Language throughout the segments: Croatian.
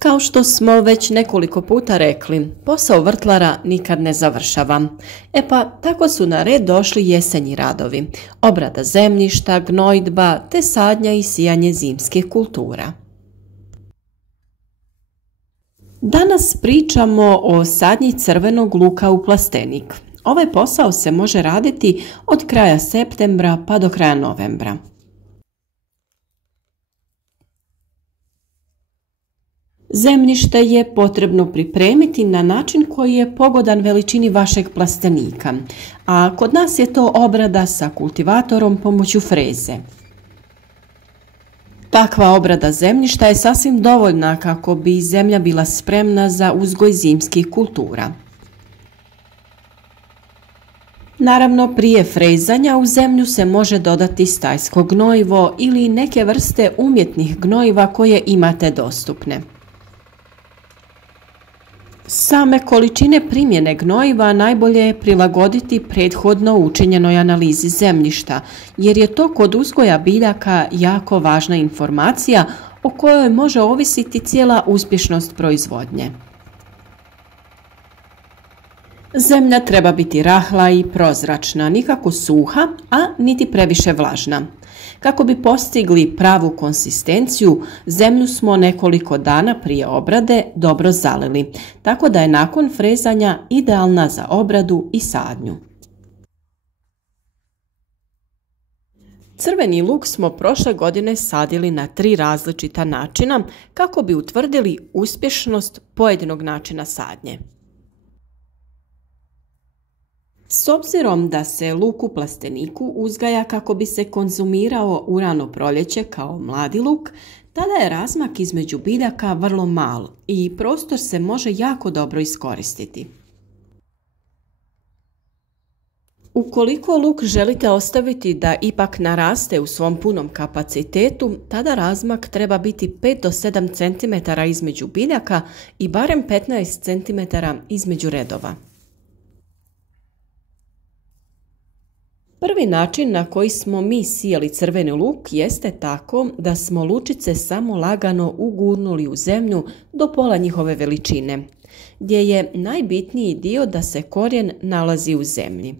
Kao što smo već nekoliko puta rekli, posao vrtlara nikad ne završava. E pa tako su na red došli jesenji radovi, obrada zemljišta, gnojidba te sadnja i sijanje zimskih kultura. Danas pričamo o sadnji crvenog luka u plastenik. Ovaj posao se može raditi od kraja septembra pa do kraja novembra. Zemljište je potrebno pripremiti na način koji je pogodan veličini vašeg plastenika, a kod nas je to obrada sa kultivatorom pomoću freze. Takva obrada zemljišta je sasvim dovoljna kako bi zemlja bila spremna za uzgoj zimskih kultura. Naravno, prije frezanja u zemlju se može dodati stajsko gnojivo ili neke vrste umjetnih gnojiva koje imate dostupne. Same količine primjene gnojiva najbolje je prilagoditi prethodno učinjenoj analizi zemljišta, jer je to kod uzgoja biljaka jako važna informacija o kojoj može ovisiti cijela uspješnost proizvodnje. Zemlja treba biti rahla i prozračna, nikako suha, a niti previše vlažna. Kako bi postigli pravu konsistenciju, zemlju smo nekoliko dana prije obrade dobro zalili, tako da je nakon frezanja idealna za obradu i sadnju. Crveni luk smo prošle godine sadili na 3 različita načina kako bi utvrdili uspješnost pojedinog načina sadnje. S obzirom da se luk u plasteniku uzgaja kako bi se konzumirao u rano proljeće kao mladi luk, tada je razmak između biljaka vrlo mal i prostor se može jako dobro iskoristiti. Ukoliko luk želite ostaviti da ipak naraste u svom punom kapacitetu, tada razmak treba biti 5 do 7 cm između biljaka i barem 15 cm između redova. Prvi način na koji smo mi sijali crveni luk jeste tako da smo lučice samo lagano ugurnuli u zemlju do pola njihove veličine, gdje je najbitniji dio da se korijen nalazi u zemlji.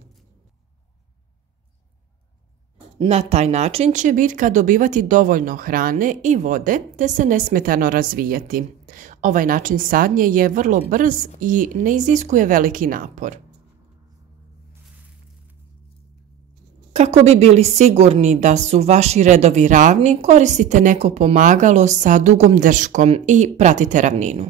Na taj način će biljka dobivati dovoljno hrane i vode te se nesmetano razvijati. Ovaj način sadnje je vrlo brz i ne iziskuje veliki napor. Kako bi bili sigurni da su vaši redovi ravni, koristite neko pomagalo sa dugom drškom i pratite ravninu.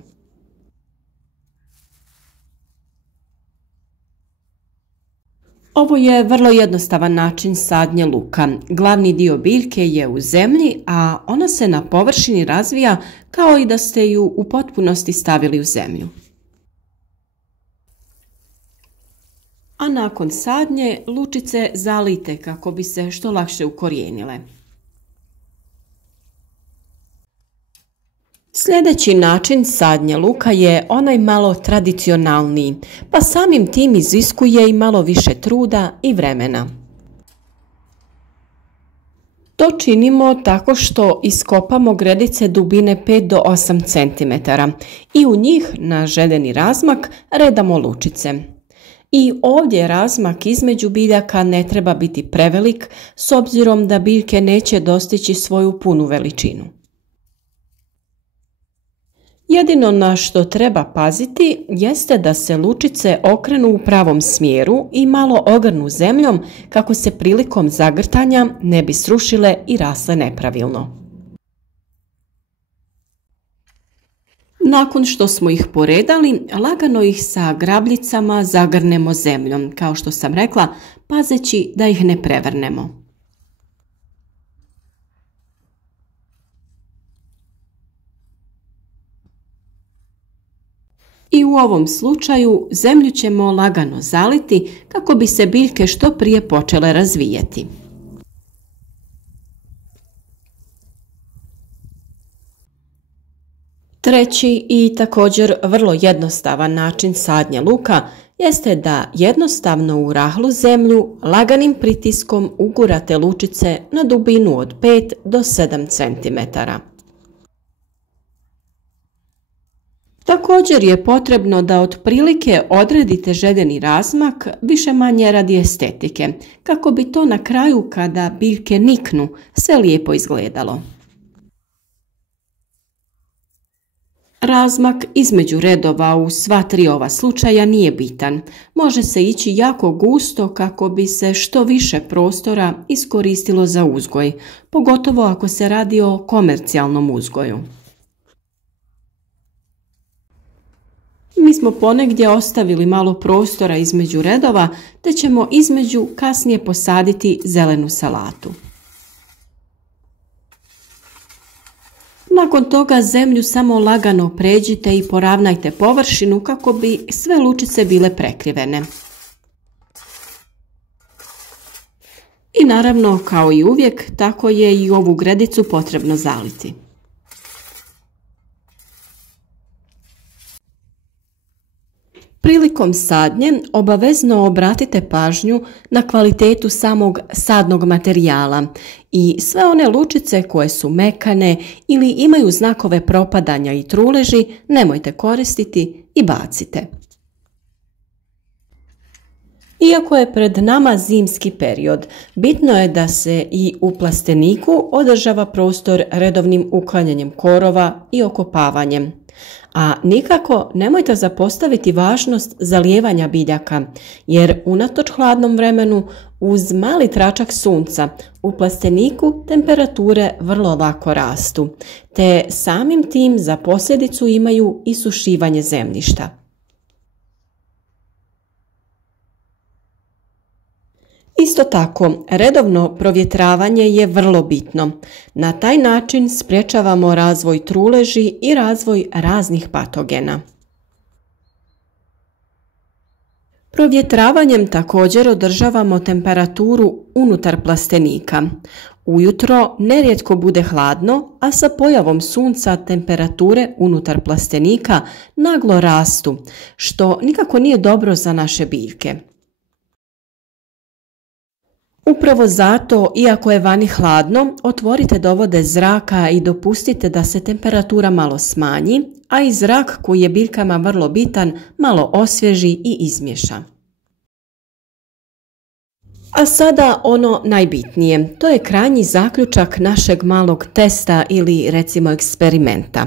Ovo je vrlo jednostavan način sadnje luka. Glavni dio biljke je u zemlji, a ona se na površini razvija kao i da ste ju u potpunosti stavili u zemlju. A nakon sadnje lučice zalijte kako bi se što lakše ukorijenile. Sljedeći način sadnje luka je onaj malo tradicionalniji, pa samim tim iziskuje i malo više truda i vremena. To činimo tako što iskopamo gredice dubine 5 do 8 cm i u njih na željeni razmak redamo lučice. I ovdje razmak između biljaka ne treba biti prevelik s obzirom da biljke neće dostići svoju punu veličinu. Jedino na što treba paziti jeste da se lučice okrenu u pravom smjeru i malo ogrnu zemljom kako se prilikom zagrtanja ne bi srušile i rasle nepravilno. Nakon što smo ih poredali, lagano ih sa grabljicama zagrnemo zemljom, kao što sam rekla, pazeći da ih ne prevrnemo. I u ovom slučaju zemlju ćemo lagano zaliti kako bi se biljke što prije počele razvijati. Treći i također vrlo jednostavan način sadnje luka jeste da jednostavno u rahlu zemlju laganim pritiskom ugurate lučice na dubinu od 5 do 7 cm. Također je potrebno da otprilike odredite željeni razmak više-manje radi estetike, kako bi to na kraju kada biljke niknu sve lijepo izgledalo. Razmak između redova u sva tri ova slučaja nije bitan. Može se ići jako gusto kako bi se što više prostora iskoristilo za uzgoj, pogotovo ako se radi o komercijalnom uzgoju. Mi smo ponegdje ostavili malo prostora između redova, te ćemo između kasnije posaditi zelenu salatu. Nakon toga zemlju samo lagano pređite i poravnajte površinu kako bi sve lučice bile prekrivene. I naravno, kao i uvijek, tako je i ovu gredicu potrebno zaliti. Prilikom sadnje obavezno obratite pažnju na kvalitetu samog sadnog materijala i sve one lučice koje su mekane ili imaju znakove propadanja i truleži nemojte koristiti i bacite. Iako je pred nama zimski period, bitno je da se i u plasteniku održava prostor redovnim uklanjanjem korova i okopavanjem. A nikako nemojte zapostaviti važnost zalijevanja biljaka, jer unatoč hladnom vremenu uz mali tračak sunca u plasteniku temperature vrlo lako rastu, te samim tim za posljedicu imaju i sušivanje zemljišta. Isto tako, redovno provjetravanje je vrlo bitno. Na taj način sprječavamo razvoj truleži i razvoj raznih patogena. Provjetravanjem također održavamo temperaturu unutar plastenika. Ujutro nerijetko bude hladno, a sa pojavom sunca temperature unutar plastenika naglo rastu, što nikako nije dobro za naše biljke. Upravo zato, iako je vani hladno, otvorite dovode zraka i dopustite da se temperatura malo smanji, a i zrak koji je biljkama vrlo bitan malo osvježi i izmiješa. A sada ono najbitnije, to je krajnji zaključak našeg malog testa ili recimo eksperimenta.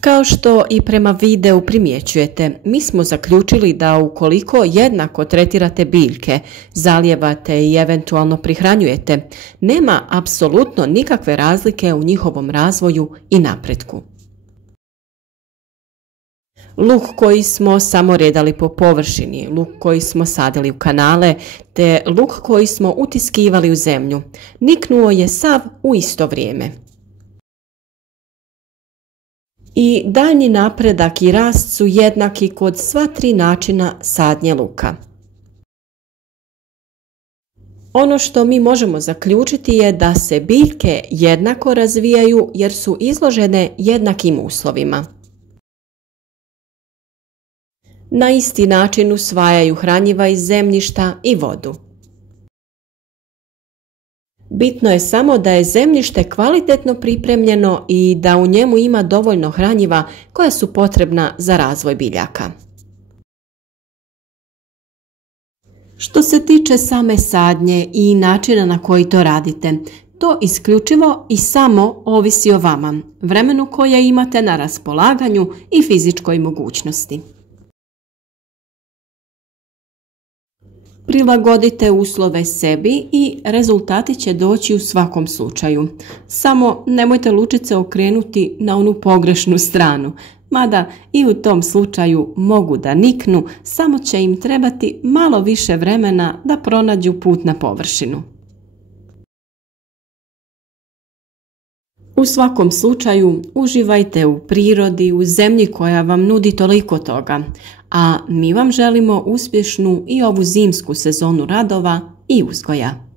Kao što i prema videu primjećujete, mi smo zaključili da ukoliko jednako tretirate biljke, zalijevate i eventualno prihranjujete, nema apsolutno nikakve razlike u njihovom razvoju i napretku. Luk koji smo samo redali po površini, luk koji smo sadili u kanale, te luk koji smo utiskivali u zemlju, niknuo je sav u isto vrijeme. I daljnji napredak i rast su jednaki kod sva tri načina sadnje luka. Ono što mi možemo zaključiti je da se biljke jednako razvijaju jer su izložene jednakim uslovima. Na isti način usvajaju hranjiva iz zemljišta i vodu. Bitno je samo da je zemljište kvalitetno pripremljeno i da u njemu ima dovoljno hranjiva koja su potrebna za razvoj biljaka. Što se tiče same sadnje i načina na koji to radite, to isključivo i samo ovisi o vama, vremenu koje imate na raspolaganju i fizičkoj mogućnosti. Prilagodite uslove sebi i rezultati će doći u svakom slučaju. Samo nemojte lučice okrenuti na onu pogrešnu stranu, mada i u tom slučaju mogu da niknu, samo će im trebati malo više vremena da pronađu put na površinu. U svakom slučaju uživajte u prirodi, u zemlji koja vam nudi toliko toga, a mi vam želimo uspješnu i ovu zimsku sezonu radova i uzgoja.